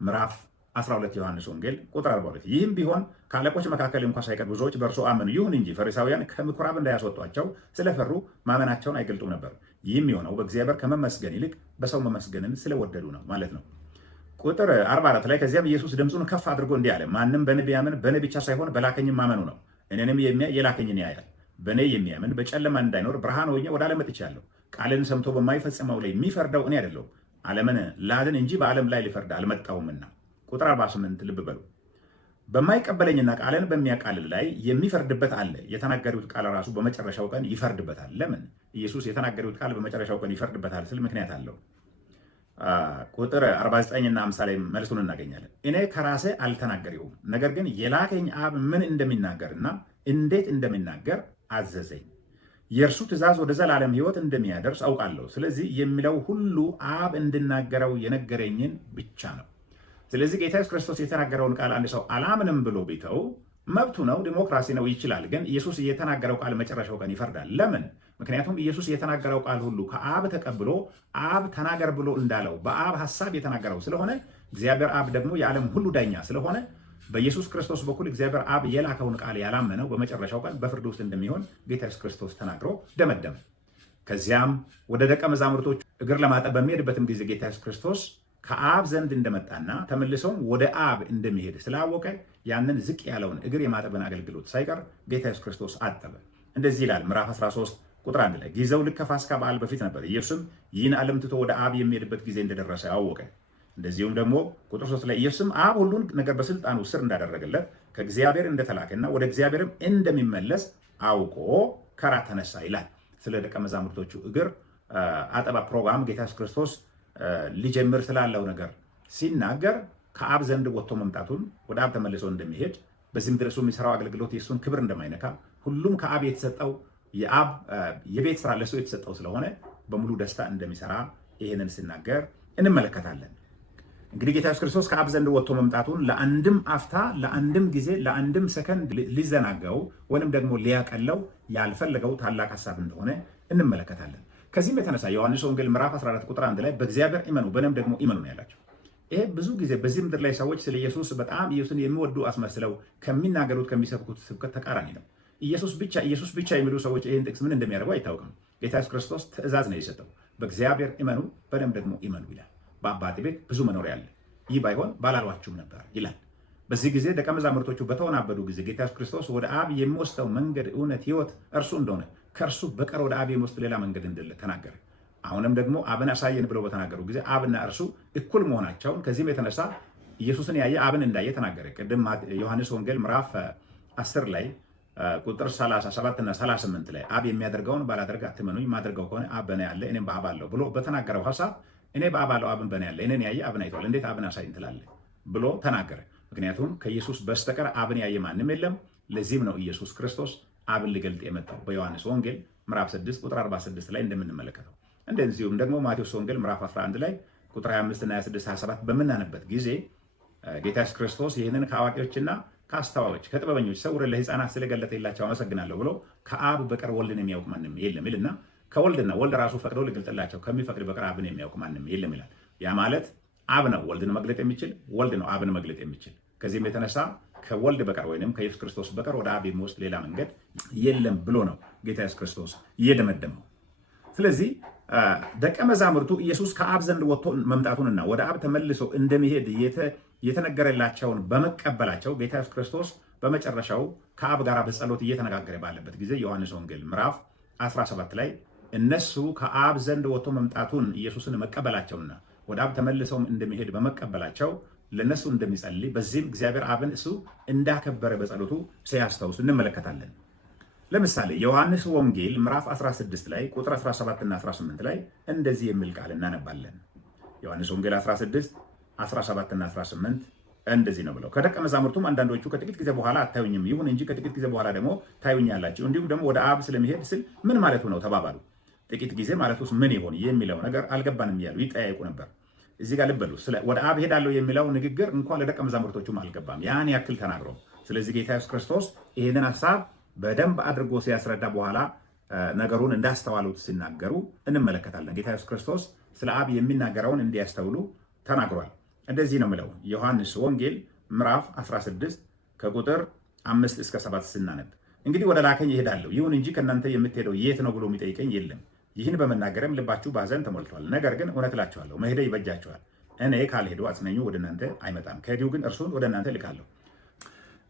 ምዕራፍ 12 ዮሐንስ ወንጌል ቁጥር 42 ይህም ቢሆን ከአለቆች መካከል እንኳ ሳይቀር ብዙዎች በእርሱ አመኑ። ይሁን እንጂ ፈሪሳውያን ከምኩራብ እንዳያስወጧቸው ስለፈሩ ማመናቸውን አይገልጡም ነበር። ይህም የሆነው በእግዚአብሔር ከመመስገን ይልቅ በሰው መመስገንን ስለወደዱ ነው ማለት ነው። ቁጥር 44 ላይ ከዚያም ኢየሱስ ድምፁን ከፍ አድርጎ እንዲህ አለ፣ ማንም በእኔ ቢያምን በእኔ ብቻ ሳይሆን በላከኝም ማመኑ ነው። እኔንም የሚያይ የላከኝን ያያል። በእኔ የሚያምን በጨለማ እንዳይኖር ብርሃን ሆኜ ወደ ዓለም መጥቻለሁ። ቃልን ሰምቶ በማይፈጽመው ላይ የሚፈርደው እኔ አይደለሁም፣ ዓለምን ላድን እንጂ በዓለም ላይ ሊፈርድ አልመጣሁምና። ቁጥር 48 ልብ በሉ፣ በማይቀበለኝና ቃልን በሚያቃልል ላይ የሚፈርድበት አለ። የተናገሩት ቃል ራሱ በመጨረሻው ቀን ይፈርድበታል። ለምን? ኢየሱስ የተናገሩት ቃል በመጨረሻው ቀን ይፈርድበታል ስል ምክንያት አለው። ቁጥር 49 እና 50 ላይ መልሱን እናገኛለን። እኔ ከራሴ አልተናገረውም፣ ነገር ግን የላከኝ አብ ምን እንደሚናገርና እንዴት እንደሚናገር አዘዘኝ። የእርሱ ትእዛዝ ወደ ዘላለም ሕይወት እንደሚያደርስ አውቃለሁ። ስለዚህ የሚለው ሁሉ አብ እንድናገረው የነገረኝን ብቻ ነው። ስለዚህ ጌታ ኢየሱስ ክርስቶስ የተናገረውን ቃል አንድ ሰው አላምንም ብሎ ቢተው መብቱ ነው፣ ዲሞክራሲ ነው፣ ይችላል። ግን ኢየሱስ የተናገረው ቃል መጨረሻው ቀን ይፈርዳል። ለምን? ምክንያቱም ኢየሱስ የተናገረው ቃል ሁሉ ከአብ ተቀብሎ አብ ተናገር ብሎ እንዳለው በአብ ሐሳብ የተናገረው ስለሆነ እግዚአብሔር አብ ደግሞ የዓለም ሁሉ ዳኛ ስለሆነ በኢየሱስ ክርስቶስ በኩል እግዚአብሔር አብ የላከውን ቃል ያላመነው በመጨረሻው ቀን በፍርድ ውስጥ እንደሚሆን ጌታ ኢየሱስ ክርስቶስ ተናግሮ ደመደመ። ከዚያም ወደ ደቀ መዛሙርቶቹ እግር ለማጠብ በሚሄድበትም ጊዜ ጌታ ኢየሱስ ክርስቶስ ከአብ ዘንድ እንደመጣና ተመልሶም ወደ አብ እንደሚሄድ ስላወቀ ያንን ዝቅ ያለውን እግር የማጠብን አገልግሎት ሳይቀር ጌታ ኢየሱስ ክርስቶስ አጠበ። እንደዚህ ይላል ምዕራፍ 13 ቁጥር 1 ላይ ጊዜው ልክ ከፋሲካ በዓል በፊት ነበር። ኢየሱስም ይህን ዓለም ትቶ ወደ አብ የሚሄድበት ጊዜ እንደደረሰ አወቀ። እንደዚሁም ደግሞ ቁጥር 3 ላይ ኢየሱስም አብ ሁሉን ነገር በስልጣኑ ስር እንዳደረገለት ከእግዚአብሔር እንደተላከና ወደ እግዚአብሔርም እንደሚመለስ አውቆ ከራት ተነሳ ይላል። ስለ ደቀ መዛሙርቶቹ እግር አጠባ ፕሮግራም ጌታ ኢየሱስ ክርስቶስ ሊጀምር ስላለው ነገር ሲናገር ከአብ ዘንድ ወጥቶ መምጣቱን፣ ወደ አብ ተመልሶ እንደሚሄድ፣ በዚህ ምድር እሱ የሚሰራው አገልግሎት የእሱን ክብር እንደማይነካ፣ ሁሉም ከአብ የተሰጠው የአብ የቤት ስራ ለእሱ የተሰጠው ስለሆነ በሙሉ ደስታ እንደሚሰራ ይህንን ሲናገር እንመለከታለን። እንግዲህ ጌታ ኢየሱስ ክርስቶስ ከአብ ዘንድ ወጥቶ መምጣቱን ለአንድም አፍታ፣ ለአንድም ጊዜ፣ ለአንድም ሰከንድ ሊዘናጋው ወይንም ደግሞ ሊያቀለው ያልፈለገው ታላቅ ሐሳብ እንደሆነ እንመለከታለን። ከዚህም የተነሳ ዮሐንስ ወንጌል ምዕራፍ 14 ቁጥር 1 ላይ በእግዚአብሔር እመኑ በእኔም ደግሞ እመኑ ነው ያላቸው። ይሄ ብዙ ጊዜ በዚህ ምድር ላይ ሰዎች ስለ ኢየሱስ በጣም ኢየሱስን የሚወዱ አስመስለው ከሚናገሩት ከሚሰብኩት ስብከት ተቃራኒ ነው። ኢየሱስ ብቻ የሚሉ ሰዎች ይህን ጥቅስ ምን እንደሚያደርጉ አይታወቅም። ጌታ ኢየሱስ ክርስቶስ ትእዛዝ ነው የሰጠው። በእግዚአብሔር እመኑ በእኔም ደግሞ እመኑ ይላል። በአባቴ ቤት ብዙ መኖሪያ አለ፣ ይህ ባይሆን ባላሏችሁም ነበር ይላል። በዚህ ጊዜ ደቀ መዛሙርቶቹ በተወናበዱ ጊዜ ጌታ ኢየሱስ ክርስቶስ ወደ አብ የሚወስደው መንገድ፣ እውነት፣ ሕይወት እርሱ እንደሆነ ከእርሱ በቀር ወደ አብ የሚወስድ ሌላ መንገድ እንደሌለ ተናገረ። አሁንም ደግሞ አብን አሳየን ብለው በተናገሩ ጊዜ አብና እርሱ እኩል መሆናቸውን ከዚህም የተነሳ ኢየሱስን ያየ አብን እንዳየ ተናገረ። ቅድም ዮሐንስ ወንጌል ምዕራፍ 10 ላይ ቁጥር 37 እና 38 ላይ አብ የሚያደርገውን ባላደርግ አትመኑኝ፣ ማደርገው ከሆነ አብ በእኔ ያለ እኔም በአብ አለሁ ብሎ በተናገረው ሐሳብ እኔ በአብ አለሁ አብን በእኔ ያለ እኔን ያየ አብን አይቷል፣ እንዴት አብን አሳይን ትላለህ ብሎ ተናገረ። ምክንያቱም ከኢየሱስ በስተቀር አብን ያየ ማንም የለም። ለዚህም ነው ኢየሱስ ክርስቶስ አብን ሊገልጥ የመጣው በዮሐንስ ወንጌል ምዕራፍ 6 ቁጥር 46 ላይ እንደምንመለከተው። እንደዚሁም ደግሞ ማቴዎስ ወንጌል ምዕራፍ 11 ላይ ቁጥር 25 እና 26 27 በምናነበት ጊዜ ጌታ ኢየሱስ ክርስቶስ ይህንን ከአዋቂዎችና ከአስተዋዮች ከጥበበኞች ሰውረን ለሕፃናት ስለገለጠላቸው አመሰግናለሁ ብሎ ከአብ በቀር ወልድን የሚያውቅ ማንም የለም ይልና ከወልድና ወልድ ራሱ ፈቅዶ ሊገልጥላቸው ከሚፈቅድ በቀር አብን የሚያውቅ ማንም የለም ይላል። ያ ማለት አብ ነው ወልድን መግለጥ የሚችል፣ ወልድ ነው አብን መግለጥ የሚችል። ከዚህም የተነሳ ከወልድ በቀር ወይንም ከኢየሱስ ክርስቶስ በቀር ወደ አብ የሚወስድ ሌላ መንገድ የለም ብሎ ነው ጌታ ኢየሱስ ክርስቶስ እየደመደመው። ስለዚህ ደቀ መዛሙርቱ ኢየሱስ ከአብ ዘንድ ወጥቶ መምጣቱንና ወደ አብ ተመልሶ እንደሚሄድ የተነገረላቸውን በመቀበላቸው ጌታ ኢየሱስ ክርስቶስ በመጨረሻው ከአብ ጋር በጸሎት እየተነጋገረ ባለበት ጊዜ ዮሐንስ ወንጌል ምዕራፍ 17 ላይ እነሱ ከአብ ዘንድ ወጥቶ መምጣቱን ኢየሱስን መቀበላቸውና ወደ አብ ተመልሰውም እንደሚሄድ በመቀበላቸው ለነሱ እንደሚጸልይ በዚህም እግዚአብሔር አብን እሱ እንዳከበረ በጸሎቱ ሲያስታውስ እንመለከታለን። ለምሳሌ ዮሐንስ ወንጌል ምዕራፍ 16 ላይ ቁጥር 17 እና 18 ላይ እንደዚህ የሚል ቃል እናነባለን። ዮሐንስ ወንጌል 16 17 እና 18 እንደዚህ ነው ብለው ከደቀ መዛሙርቱም አንዳንዶቹ ከጥቂት ጊዜ በኋላ አታዩኝም፣ ይሁን እንጂ ከጥቂት ጊዜ በኋላ ደግሞ ታዩኛላችሁ፣ እንዲሁም ደግሞ ወደ አብ ስለሚሄድ ስል ምን ማለቱ ነው ተባባሉ። ጥቂት ጊዜ ማለቱስ ምን ይሆን የሚለው ነገር አልገባንም እያሉ ይጠያየቁ ነበር። እዚህ ጋር ልበሉ ወደ አብ ሄዳለሁ የሚለው ንግግር እንኳን ለደቀ መዛሙርቶቹም አልገባም፣ ያን ያክል ተናግረው። ስለዚህ ጌታ ኢየሱስ ክርስቶስ ይህንን ሐሳብ በደንብ አድርጎ ሲያስረዳ በኋላ ነገሩን እንዳስተዋሉት ሲናገሩ እንመለከታለን። ጌታ ኢየሱስ ክርስቶስ ስለ አብ የሚናገረውን እንዲያስተውሉ ተናግሯል። እንደዚህ ነው የምለው ዮሐንስ ወንጌል ምዕራፍ 16 ከቁጥር 5 እስከ 7 ስናነብ እንግዲህ ወደ ላከኝ እሄዳለሁ፣ ይሁን እንጂ ከእናንተ የምትሄደው የት ነው ብሎ የሚጠይቀኝ የለም። ይህን በመናገርም ልባችሁ በሐዘን ተሞልቷል። ነገር ግን እውነት እላችኋለሁ መሄደ ይበጃችኋል። እኔ ካልሄዱ አጽናኙ ወደ እናንተ አይመጣም፣ ከሄድሁ ግን እርሱን ወደ እናንተ እልካለሁ።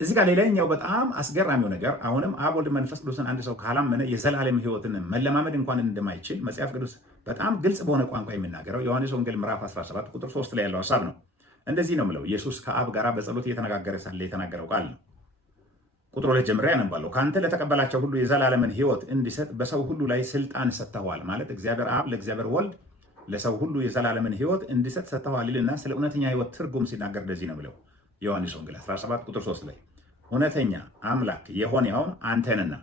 እዚህ ጋር ሌላኛው በጣም አስገራሚው ነገር አሁንም አብ ወልድ መንፈስ ቅዱስን አንድ ሰው ካላመነ የዘላለም ሕይወትን መለማመድ እንኳን እንደማይችል መጽሐፍ ቅዱስ በጣም ግልጽ በሆነ ቋንቋ የሚናገረው ዮሐንስ ወንጌል ምዕራፍ 17 ቁጥር 3 ላይ ያለው ሐሳብ ነው። እንደዚህ ነው የምለው ኢየሱስ ከአብ ጋር በጸሎት እየተነጋገረ ሳለ የተናገረው ቃል ነው። ቁጥር 2 ጀምሬ ያነባለሁ። ከአንተ ለተቀበላቸው ሁሉ የዘላለምን ሕይወት እንዲሰጥ በሰው ሁሉ ላይ ስልጣን ሰጥተዋል። ማለት እግዚአብሔር አብ ለእግዚአብሔር ወልድ ለሰው ሁሉ የዘላለምን ሕይወት እንዲሰጥ ሰጥተዋል ይልና ስለ እውነተኛ ሕይወት ትርጉም ሲናገር እንደዚህ ነው የምለው ዮሐንስ ወንጌል 17 ቁጥር 3 ላይ እውነተኛ አምላክ የሆነውን አንተንና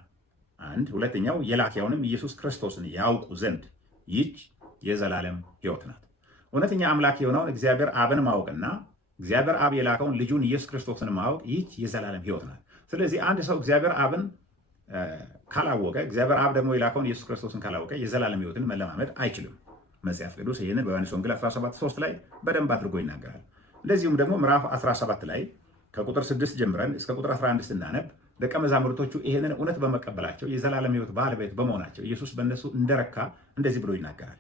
አንድ ሁለተኛው የላከውንም ኢየሱስ ክርስቶስን ያውቁ ዘንድ ይህች የዘላለም ሕይወት ናት። እውነተኛ አምላክ የሆነውን እግዚአብሔር አብን ማወቅና እግዚአብሔር አብ የላከውን ልጁን ኢየሱስ ክርስቶስን ማወቅ ይህች የዘላለም ሕይወት ናት። ስለዚህ አንድ ሰው እግዚአብሔር አብን ካላወቀ እግዚአብሔር አብ ደግሞ የላከውን ኢየሱስ ክርስቶስን ካላወቀ የዘላለም ሕይወትን መለማመድ አይችልም። መጽሐፍ ቅዱስ ይህንን በዮሐንስ ወንጌል 17:3 ላይ በደንብ አድርጎ ይናገራል። እንደዚሁም ደግሞ ምዕራፍ 17 ላይ ከቁጥር 6 ጀምረን እስከ ቁጥር 11 ስናነብ ደቀ መዛሙርቶቹ ይህንን እውነት በመቀበላቸው የዘላለም ሕይወት ባለቤት በመሆናቸው ኢየሱስ በእነሱ እንደረካ እንደዚህ ብሎ ይናገራል።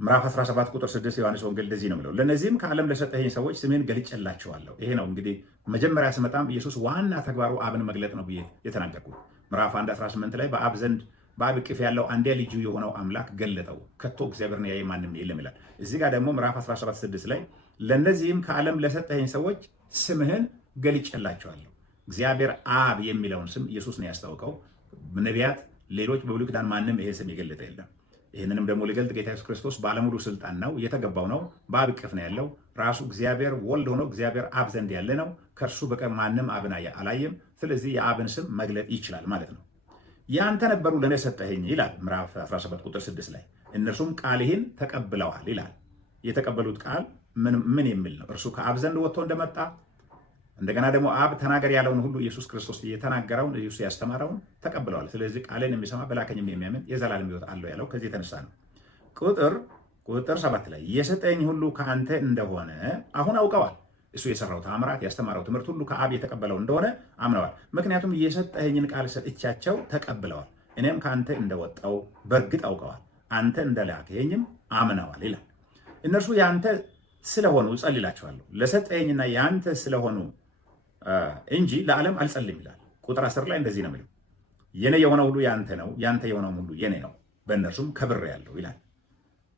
ምዕራፍ 17 ቁጥር 6 ዮሐንስ ወንጌል እንደዚህ ነው ብለው ለእነዚህም ከዓለም ለሰጠኸኝ ሰዎች ስሜን ገልጬላቸዋለሁ። ይሄ ነው እንግዲህ መጀመሪያ ስመጣም ኢየሱስ ዋና ተግባሩ አብን መግለጥ ነው ብዬ የተናገርኩት። ምዕራፍ 1:18 ላይ በአብ ዘንድ በአብ እቅፍ ያለው አንድያ ልጁ የሆነው አምላክ ገለጠው፣ ከቶ እግዚአብሔርን ያየ ማንም የለም ይላል። እዚህ ጋር ደግሞ ምዕራፍ 17:6 ላይ ለእነዚህም ከዓለም ለሰጠኸኝ ሰዎች ስምህን ገልጬላቸዋለሁ። እግዚአብሔር አብ የሚለውን ስም ኢየሱስ ነው ያስታውቀው። ነቢያት፣ ሌሎች በብሉይ ኪዳን ማንም ይሄ ስም የገለጠ የለም። ይህንንም ደግሞ ሊገልጥ ጌታ ኢየሱስ ክርስቶስ ባለሙሉ ስልጣን ነው፣ የተገባው ነው፣ በአብ እቅፍ ነው ያለው። ራሱ እግዚአብሔር ወልድ ሆኖ እግዚአብሔር አብ ዘንድ ያለ ነው። ከእርሱ በቀር ማንም አብን አላየም። ስለዚህ የአብን ስም መግለጥ ይችላል ማለት ነው። ያንተ ነበሩ ለእኔ ሰጠኸኝ ይላል ምዕራፍ 17 ቁጥር 6 ላይ እነርሱም ቃልህን ተቀብለዋል ይላል። የተቀበሉት ቃል ምን የሚል ነው? እርሱ ከአብ ዘንድ ወጥቶ እንደመጣ እንደገና ደግሞ አብ ተናገር ያለውን ሁሉ ኢየሱስ ክርስቶስ የተናገረውን ኢየሱስ ያስተማረውን ተቀብለዋል። ስለዚህ ቃሌን የሚሰማ በላከኝም የሚያምን የዘላለም ሕይወት አለው ያለው ከዚህ የተነሳ ነው። ቁጥር 7 ላይ የሰጠኝ ሁሉ ከአንተ እንደሆነ አሁን አውቀዋል። እሱ የሰራው ተአምራት ያስተማረው ትምህርት ሁሉ ከአብ የተቀበለው እንደሆነ አምነዋል። ምክንያቱም የሰጠኝን ቃል ሰጥቻቸው ተቀብለዋል። እኔም ከአንተ እንደወጣው በእርግጥ አውቀዋል፣ አንተ እንደላከኝም አምነዋል ይላል። እነርሱ የአንተ ስለሆኑ እጸልይላቸዋለሁ፣ ለሰጠኝና የአንተ ስለሆኑ እንጂ ለዓለም አልጸልም ይላል። ቁጥር 10 ላይ እንደዚህ ነው የሚለው፣ የኔ የሆነ ሁሉ ያንተ ነው፣ ያንተ የሆነው ሁሉ የኔ ነው፣ በእነርሱም ከብሬአለሁ ይላል።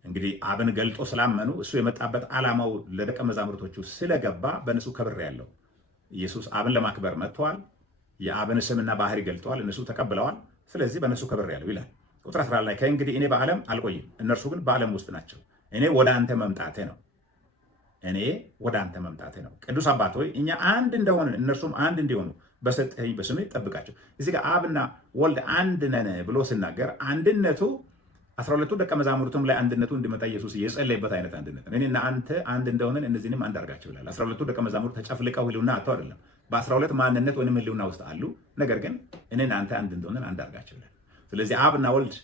እንግዲህ አብን ገልጦ ስላመኑ እሱ የመጣበት ዓላማው ለደቀ መዛሙርቶቹ ስለገባ በእነሱ ከብሬአለሁ። ኢየሱስ አብን ለማክበር መጥተዋል። የአብን ስምና ባህሪ ገልጠዋል፣ እነሱ ተቀብለዋል። ስለዚህ በእነሱ ከብሬአለሁ ይላል። ቁጥር 11 ላይ ከእንግዲህ እኔ በዓለም አልቆይም፣ እነርሱ ግን በዓለም ውስጥ ናቸው፣ እኔ ወደ አንተ መምጣቴ ነው። ቅዱስ አባት ሆይ እኛ አንድ እንደሆነ እነርሱም አንድ እንዲሆኑ በሰጠኸኝ በስሜ ጠብቃቸው። እዚህ ጋር አብና ወልድ አንድ ነን ብሎ ሲናገር አንድነቱ 12ቱ ደቀ መዛሙርቱም ላይ አንድነቱ እንዲመጣ ኢየሱስ የጸለየበት አይነት አንድነት ነው። እኔና አንተ አንድ እንደሆነን እነዚህንም አንድ አድርጋቸው ይላል። 12ቱ ደቀ መዛሙርት ተጨፍልቀው ህልውና አጥተው አይደለም፣ በ12 ማንነት ወይም ህልውና ውስጥ አሉ። ነገር ግን እኔና አንተ አንድ እንደሆነን አንድ አድርጋቸው ይላል። ስለዚህ አብና ወልድ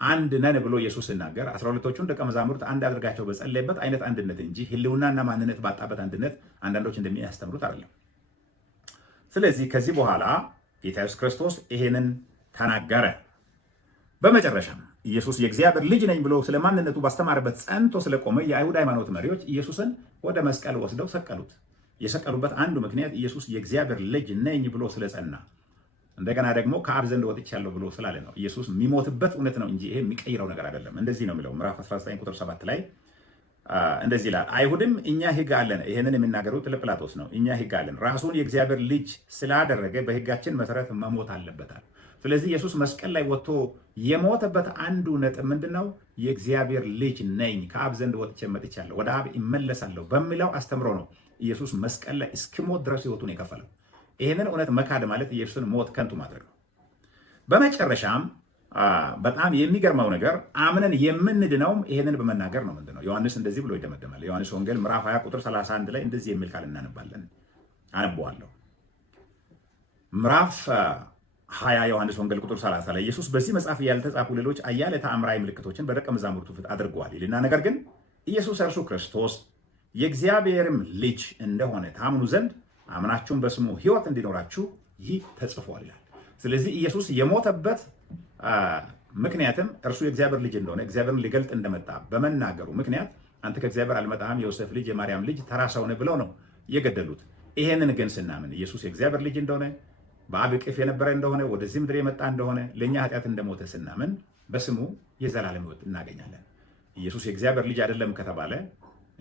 አንድ ነን ብሎ ኢየሱስ ሲናገር 12ቱን ደቀ መዛሙርት አንድ አድርጋቸው በጸለየበት አይነት አንድነት እንጂ ህልውናና ማንነት ባጣበት አንድነት አንዳንዶች እንደሚያስተምሩት አይደለም። ስለዚህ ከዚህ በኋላ ጌታ ኢየሱስ ክርስቶስ ይሄንን ተናገረ። በመጨረሻም ኢየሱስ የእግዚአብሔር ልጅ ነኝ ብሎ ስለ ማንነቱ ባስተማረበት ጸንቶ ስለቆመ የአይሁድ ሃይማኖት መሪዎች ኢየሱስን ወደ መስቀል ወስደው ሰቀሉት። የሰቀሉበት አንዱ ምክንያት ኢየሱስ የእግዚአብሔር ልጅ ነኝ ብሎ ስለጸና፣ እንደገና ደግሞ ከአብ ዘንድ ወጥቻለሁ ብሎ ስላለ ነው። ኢየሱስ የሚሞትበት እውነት ነው እንጂ ይሄ የሚቀይረው ነገር አይደለም። እንደዚህ ነው የሚለው ምዕራፍ 19 ቁጥር 7 ላይ እንደዚህ ይላል። አይሁድም እኛ ሕግ አለን፣ ይሄንን የሚናገሩት ለጲላጦስ ነው። እኛ ሕግ አለን፣ ራሱን የእግዚአብሔር ልጅ ስላደረገ በሕጋችን መሰረት መሞት አለበታል። ስለዚህ ኢየሱስ መስቀል ላይ ወጥቶ የሞተበት አንዱ ነጥብ ምንድነው? የእግዚአብሔር ልጅ ነኝ፣ ከአብ ዘንድ ወጥቼ መጥቻለሁ፣ ወደ አብ ይመለሳለሁ በሚለው አስተምሮ ነው ኢየሱስ መስቀል ላይ እስኪሞት ድረስ ሕይወቱን የከፈለው። ይህንን እውነት መካድ ማለት ኢየሱስን ሞት ከንቱ ማድረግ ነው። በመጨረሻም በጣም የሚገርመው ነገር አምነን የምንድነውም ይህንን በመናገር ነው። ምንድነው? ዮሐንስ እንደዚህ ብሎ ይደመደማል። ዮሐንስ ወንጌል ምዕራፍ 20 ቁጥር 31 ላይ እንደዚህ የሚል ቃል እናነባለን። አነበዋለሁ። ምዕራፍ 20 ዮሐንስ ወንጌል ቁጥር 30 ላይ ኢየሱስ በዚህ መጽሐፍ ያልተጻፉ ሌሎች አያሌ ተአምራዊ ምልክቶችን በደቀ መዛሙርቱ ፊት አድርገዋል ይልና፣ ነገር ግን ኢየሱስ እርሱ ክርስቶስ የእግዚአብሔርም ልጅ እንደሆነ ታምኑ ዘንድ አምናችሁም በስሙ ሕይወት እንዲኖራችሁ ይህ ተጽፏል ይላል። ስለዚህ ኢየሱስ የሞተበት ምክንያትም እርሱ የእግዚአብሔር ልጅ እንደሆነ እግዚአብሔርን ሊገልጥ እንደመጣ በመናገሩ ምክንያት አንተ ከእግዚአብሔር አልመጣህም፣ የዮሴፍ ልጅ የማርያም ልጅ ተራ ሰው ነህ ብለው ነው የገደሉት። ይሄንን ግን ስናምን ኢየሱስ የእግዚአብሔር ልጅ እንደሆነ በአብ እቅፍ የነበረ እንደሆነ ወደዚህ ምድር የመጣ እንደሆነ ለእኛ ኃጢአት እንደሞተ ስናምን በስሙ የዘላለም ሕይወት እናገኛለን። ኢየሱስ የእግዚአብሔር ልጅ አይደለም ከተባለ፣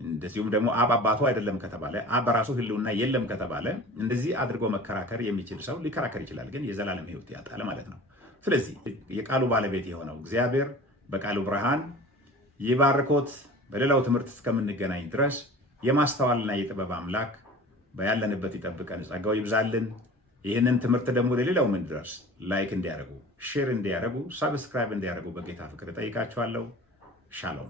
እንደዚሁም ደግሞ አብ አባቱ አይደለም ከተባለ፣ አብ በራሱ ህልውና የለም ከተባለ እንደዚህ አድርጎ መከራከር የሚችል ሰው ሊከራከር ይችላል፣ ግን የዘላለም ሕይወት ያጣል ማለት ነው። ስለዚህ የቃሉ ባለቤት የሆነው እግዚአብሔር በቃሉ ብርሃን ይባርኮት። በሌላው ትምህርት እስከምንገናኝ ድረስ የማስተዋልና የጥበብ አምላክ በያለንበት ይጠብቀን፣ ጸጋው ይብዛልን። ይህንን ትምህርት ደግሞ ለሌላው እንዲደርስ ላይክ እንዲያደርጉ፣ ሼር እንዲያደርጉ፣ ሳብስክራይብ እንዲያደርጉ በጌታ ፍቅር ጠይቃችኋለሁ። ሻሎም